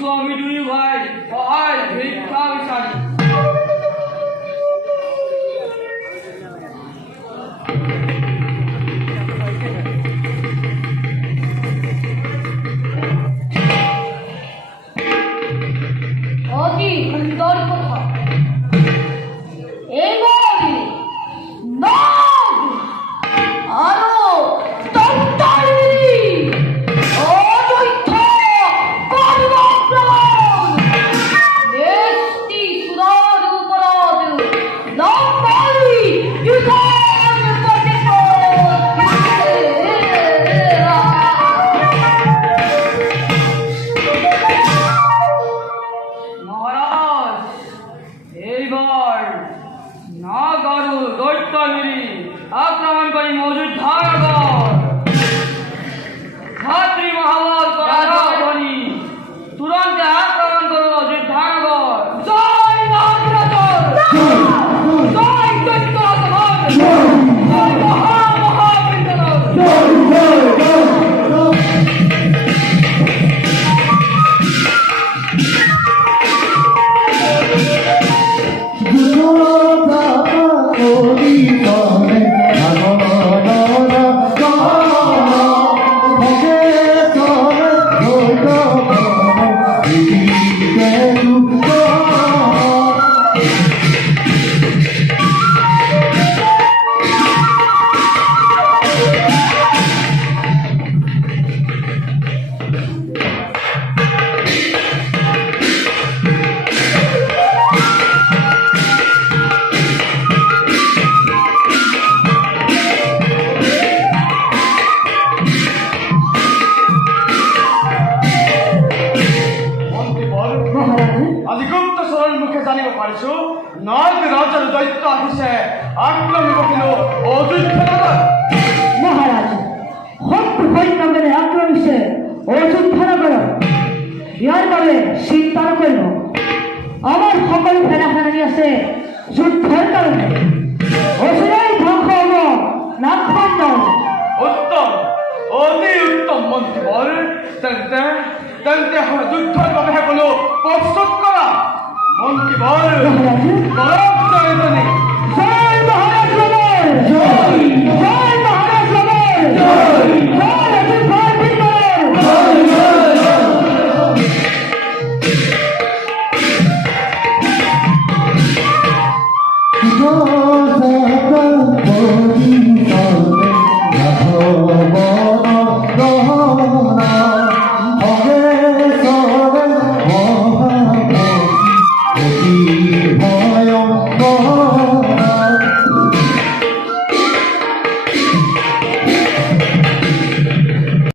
আছো আমি দুই ভাই সহায় ভিক্ষা বিচারি। অতি সুন্দর কথা। এই নদী নাগ আরো দন্তারি অনৈথ কর্মপ্রণ দেশটি সুদার উপরাজ লম্বারি যুগান পতিত মহারাজ এইবার নাগ আরো দৈত্যগিরি আক্রমণকারী মজুদ ধারগর ধাত্রী মহাবল পরাজয় ধ্বনি তুরন্ত আক্রমণ করো যুদ্ধানগর। জয় নাগরাজর, জয় দৈত্যরাজগণ, জয় মহামহাবৃন্দগণ। আজি গুপ্ত চৰৰ মুখে জানিব পাৰিছো নাগ ৰাজাৰ দৈত্য আহিছে আক্ৰমণ কৰিল অযোধ্যা নগৰ। মহাৰাজ শত্ৰু সৈন্যগণে আক্ৰমিছে অযোধ্যা নগৰ। ইয়াৰ বাবে চিন্তা নকৰিব। আমাৰ সকল সেনাবাহিনী আছে যুদ্ধেৰ কাৰণে অচিৰেই ধ্বংস হব নাগখণ্ডৰ। উত্তম, অতি উত্তম মন্ত্ৰীবৰ। তেন্তে তেন্তে যুদ্ধৰ বাবে সকলো প্ৰস্তুত কৰা মন্ত্ৰীবৰ। মহাৰাজ জয়ধ্বনি